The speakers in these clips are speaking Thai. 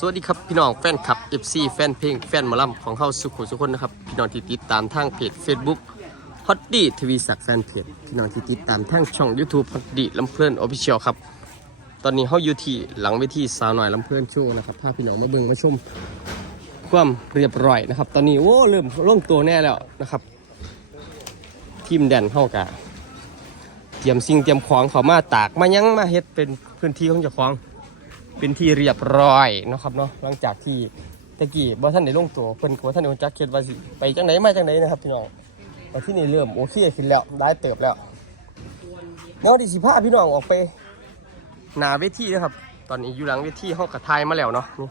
สวัสดีครับพี่น้องแฟนคลับ FC แฟนเพลงแฟนมอลำของเฮาสุขุสุคนนะครับพี่น้องที่ติดตามทางเพจ Facebook ฮอตดี้ทวีศักดิ์แฟนเพจพี่น้องที่ติดตามทางช่อง YouTube ฮอตดี้ลำเพลินออฟฟิเชียลครับตอนนี้เฮาอยู่ที่หลังเวทีสาวหน่อยลำเพลินโชว์นะครับพาพี่น้องมาเบิ่งมาชมความเรียบร้อยนะครับ ตอนนี้โอ้เริ่มลงตัวแน่แล้วนะครับ ทีมแดนเฮากะเตรียมสิ่งเตรียมของเขามาตากมายังมาเฮ็ดเป็นพื้นที่ของเจ้าของ เป็นที่เรียบร้อยนะครับเนาะหลังจากที่ตะกี้บ่ท่านได้ลงตัวเพิ่นก็บ่ท่านได้รู้จักเขตว่าสิไปจังไหนมาจังไหนนะครับพี่น้องแต่ที่นี่เริ่มโอเคขึ้นแล้วได้เติบแล้วเนาะดิสิพาพี่น้องออกไปหน้าเวทีนะครับ ตอนนี้อยู่หลังเวทีเฮาก็ถ่ายมาแล้วเนาะนี่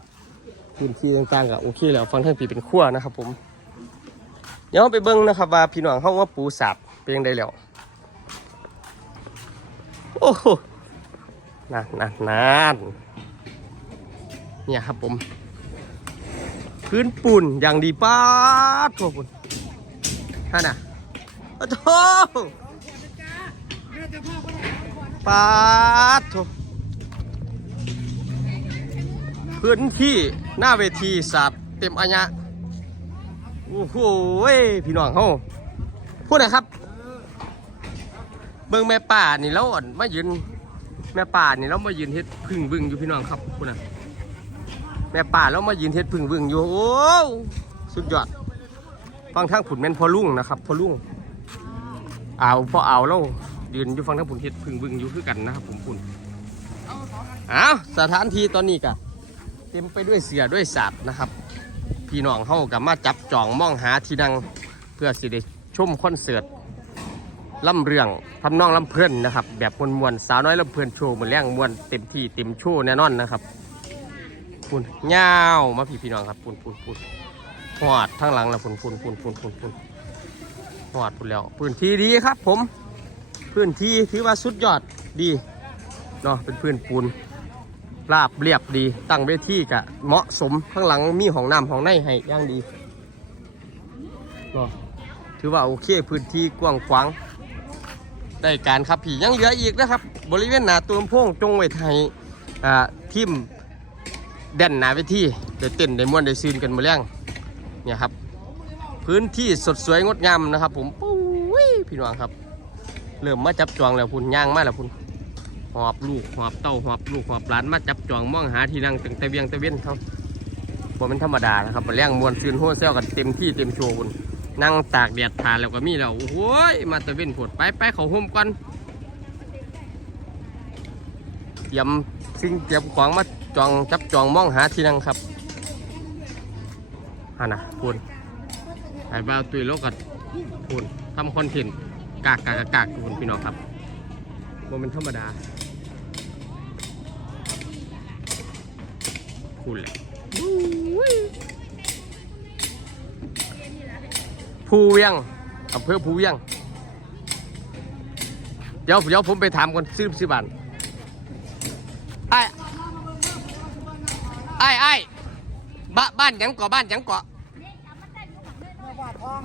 พื้นที่ต่างๆก็โอเคแล้วฟังทางปีเป็นครัวนะครับ ผมเดี๋ยวเราไปเบิ่งนะครับว่าพี่น้องเฮาว่าปูสับเป็นจังไดแล้วโอ้โหนั่นนั่นนั่น เนี่ยครับผมพื้นปูนอย่างดีป้าดตัวคุณท่านน่ะโอ้โหป้าดโถพื้นที่หน้าเวทีสับเต็มอัญญะโอ้โหพี่น้องเฮาพูดนะครับ เบิ่งแม่ป่านี่แล้วอ่อนมายืนแม่ป่านี่แล้วมายืนเฮ็ดพึ่งบึ้งอยู่พี่น้องครับคุณน่ะ แม่ป่าแล้วมายืนเท็ดพึ่งวึงอยู่ โอ้สุดยอด ฟังทางผุนแม่นพอลุ่งนะครับพอลุ่งเอาพอเอาแล้วยืนอยู่ฟังทางผุนเท็ดพึ่งวึงอยู่คือกันนะครับผมคุณเอาสถานที่ตอนนี้กะเต็มไปด้วยเสือด้วยสัตว์นะครับพี่น้องเฮากับมาจับจองมองหาที่นั่งเพื่อสิได้ชมคอนเสิร์ตล่ำเรื่องทำนองล่ำเพลินนะครับ แบบมวนๆสาวน้อยล่ำเพลินโชว์เหมือนแรงมวนเต็มที่เต็มโชว์แน่นอนนะครับ ปุ่นเงาวมาพี่พี่น้องครับปุ่นปุ่นปุ่นหอดทั้งหลังแล้วปุ่นปุ่นปุ่นปุ่นปุ่นปุ่นหอดปุ่นแล้วพื้นที่ดีครับ ผม พื้นที่ถือว่าสุดยอดดีเนาะเป็นพื้นปูนราบเรียบดีตั้งเวทีกะเหมาะสมข้างหลังมีห้องน้ำห้องในให้ย่างดีเนาะถือว่าโอเคพื้นที่กว้างขวางได้การครับพี่ยังเหลืออีกนะครับ บริเวณหน้าตัวพงจงไว้ไทยอ่าทีม แดนหนาเวทีได้เต้นได้ม่วนได้ซีนกันมาแรงเนี่ยครับ พื้นที่สดสวยงดงามนะครับ ผมปุ้ยพี่น้องครับ เริ่มมาจับจองแล้วพุ่นย่างมาแล้วพุ่นหอบลูกหอบเต้าหอบลูกหอบหลานมาจับจองมองหาที่นั่งตึงตะเวียงตะเวียนเขาบ่เป็นธรรมดานะครับมาแรงมวนซีนโฮเซลกันเต็มที่เต็มโชว์พุ่นนั่งตากแดดทานแล้วก็มีแล้วโอ้ยมาตะเวียนผดไปไปเขาห่มกันเตรียมสิ่งเตรียมของมา จองจับจองมองหาที่นั่งครับฮานะพูนไอ้บ้าตุยโลกัดพูนทำคอนเทนต์กากกากกากกากพี่น้องครับบ่เป็นธรรมดาพูนเลยภูเวียงอำเภอภูเวียง เดี๋ยวเดี๋ยวผมไปถามคนซื้อซื้อบ้านไอ้ ไอ้ไอ้บ้าบ้านหยังเกาะบ้านหยังเกาะว่าท้อง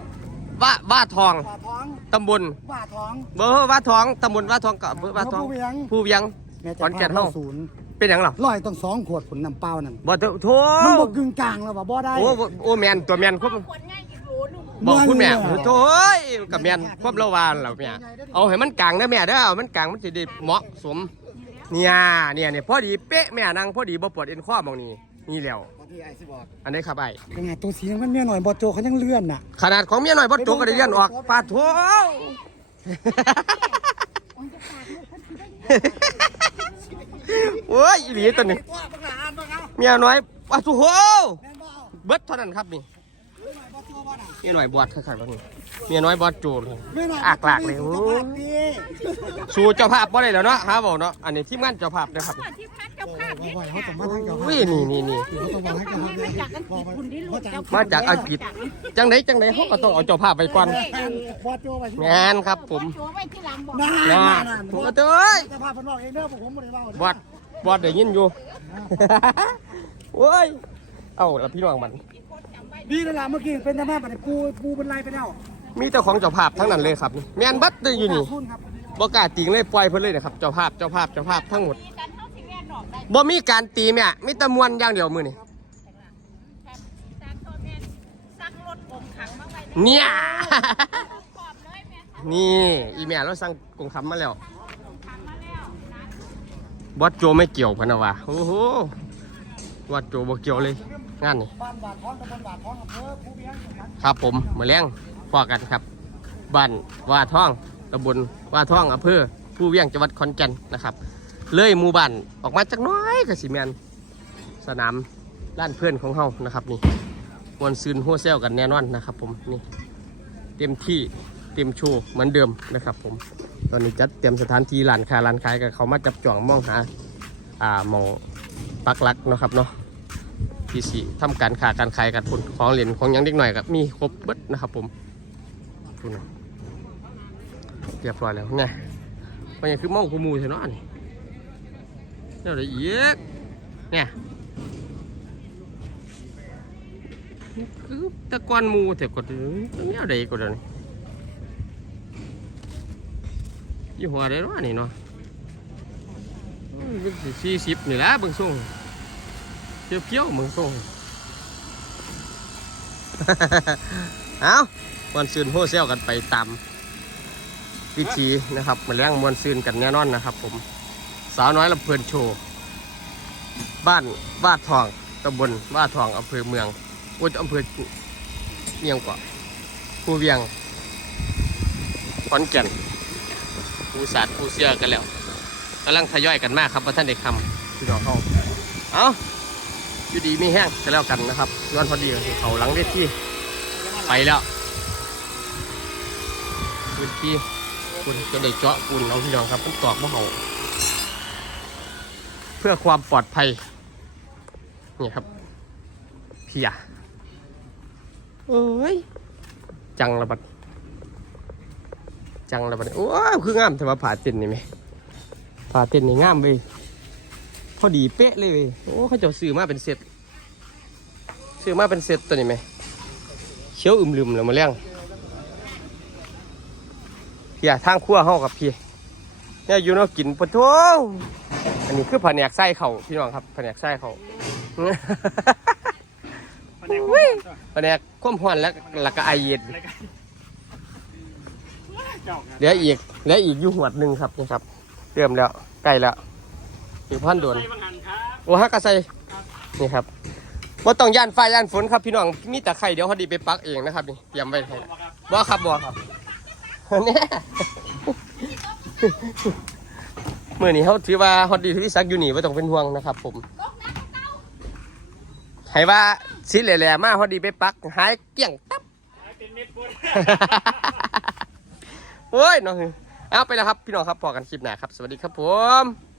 ว่าว่าทองว่าท้องตำบลว่าท้องเบอร์ว่าทองตำบลว่าทองกับเบอร์ว่าทองผู้เวียงผู้เวียงแม่ขอนแก่นเฮาศูนย์เป็นหยังหรอร้อยต้องสองขวดผลน้ำเปล่านั่นบ่เถอะโถมันบอกกึ่งกลางแล้วว่าบ่ได้โอ้โอ้แมนตัวแมนควบบอกคุณแม่โถเอ้ยกับแมนควบระวานแล้วแม่เอาให้มันกลางนะแม่เด้อเอามันกลางมันจะได้เหมาะสมเนี่ยเนี่ยเนี่ยพอดีเป๊ะแม่นางพอดีบ่ปวดเอ็นข้อมองนี้นี่แล้วบาง ทีไอ้สิบอกอันนี้ครับไอ้ขนาดตัวสีมันเมียหน่อยบอโจเขายังเลื่อนน่ะขนาดของเมียหน่อยบ่โจกก็ได้เลื่อนออกปาดโถโอ้ยอีหลีตัวนี้ ตัวบักหลานบักเอาเมียน้อยปาดโถแม่นบ่เอาเบิดเท่านั้นครับนี่ เมียน้อยบอดคักๆแล้วนี่เมียน้อยบอดโจเลยแม่หน่อยอากลากเลยโอ้สุขภาพดีสู่เจ้าภาพบ่ได้แล้วเนาะฮะบอกเนาะอันนี้ทีมงานเจ้าภาพนะครับที่พักเจ้าภาพบ่นี่บ่เขาต้องมาทางเจ้าภาพอุ้ยนี่นี่นี่เขาต้องมาให้เจ้าภาพมาจากอังกฤษคุณที่รู้เจ้ามาจากอังกฤษจังไดจังไดเขาก็ต้องเอาเจ้าภาพไปก่อนบอโจไปแมนครับผมโจ้ไว้ที่หลังบอกน่านะน่าผมก็เอ้ยเจ้าภาพเพิ่นบอกเองเด้อพวกผมบ่ได้เว้าบอดบอดได้ยินอยู่โอ้ยเอ้าแล้วพี่น้องมัน ดีแล้วล่ะเมื่อกี้เป็นธรรมะบัดนี้ปูปูเป็นไรไปแล้วมีแต่ของเจ้าภาพทั้งนั้นเลยครับนี่แมนบัตเลยอยู่นี่ทุนครับบ่กล้ติงเลยปล่อยเพิ่นเลยนะครับเจ้าภาพเจ้าภาพเจ้าภาพทั้งหมดบ่มีการตีแม่มีตะมวนอย่างเดียวมือนี่เนี่ยนี่อีแม่เราสั่งกงคำมาแล้วบอสโจไม่เกี่ยวพนวะโอ้โห บอสโจบเกียวเลยงานนี่บ้านบาดท้องตำบลบาดท้องอำเภอภูเวียงนะครับครับผมมาเลี้ยงพอกันครับบ้านว่าท่องตำบลว่าท่องอำเภอผู้เวียงจังหวัดขอนแก่นนะครับ เลยหมู่บ้านออกมาจากน้อยกับสิแมนสนามล้านเพื่อนของเฮานะครับนี่มวนซืนหัวเซลกันแน่นอนนะครับ ผมนี่เต็มที่เต็มโชว์เหมือนเดิมนะครับ ผม ตอนนี้จัดเตรียมสถานที่ร้านค้าร้านขายกับเขามาจับจ่องมองหาอ่ามองปักลักเนาะครับเนาะ ที่สี่ทำการค้าการขายกันพุ่นของเหรียญของยังเด็กหน่อยกับมีครบเบิดนะครับผมพุ่นเรียบร้อยแล้วไงมันยังคือมองคูมูใช่เนาะนี่เดี๋ยวอะไรอีกเนี่ยคือตะกอนมูแต่กดตัวนี้อะไรกดอะไรยี่ห้ออะไรวะนี่เนาะสี่สิบนี่แหละเบิ่งส่ง เพี้ยวเพี้ยวๆเบิ่งส่งเอามวนซืนโฮเซลกันไปตามวิธีนะครับมาเลี้ยงมวนซืนกันแน่นอนนะครับ ผม สาวน้อยลำเพลินโชว์ บ้านวาดทองตำบลวาดทองอำเภอเมืองอ้ยอำเภอเมียงกว่าภูเวียงขอนแก่นผู้สาดผู้เสื้อกันแล้วกำลังทยอยกันมากครับว่าท่านเด็กคำพี่น้องเขาเอา อยู่ดีไม่แห้งกันแล้วกันนะครับย้อนพอดีเขาหลังเวทีไปแล้วพื้นที่คุณจะได้เจาะปูนเอาพี่น้องครับต้องตอกมะเขาเพื่อความปลอดภัยนี่ครับเพียเอ้ยจังระบัดจังแล้วบัดนี้โอ้ยคืองามแต่ว่าผ่าเต้นนี่ไหมผ่าเต้นนี่งามเว้ยพ อดีเป๊ะเลยเว้ยโอ้เขาเจะซื้อมาเป็นเซตซื้อมาเป็นเซตตัวนี้ไหมเขียวอึมลืมแล้วมาเลี้ยงพี่อะทางครัวเฮากับพี่เนี่ยอยู่เนาะกินปะท้งอันนี้คือแผนกไส้เขาพี่น้องครับแผนกไส้เขาอุ้ยแผนกความร้อนแล้วแล้วก็ไอเย็นเหลืออีกเหลืออีกอยู่หวดหนึ่งครับนี่ครับเตรียมแล้วใกล้แล้ว ถึงพันโดนโอ้ฮักกะใส่นี่ครับว่าต้องย่านฟ้าย่านฝนครับพี่น้องมีแต่ไข่เดี๋ยวเขาดีไปปักเองนะครับนี่เตรียมไว้ให้บ่ครับบ่ครับเนี่ยเมื่อนี้เขาถือว่าฮอตดีที่ซักอยู่นี่ไม่ต้องเป็นห่วงนะครับ ผมให้ว่าสิแหล่ๆมาฮอตดีไปปักหายเกลี้ยงตับโอ้ยน้องเอาไปแล้วครับ พี่น้องครับพอกันคลิปหน้าครับ สวัสดีครับผม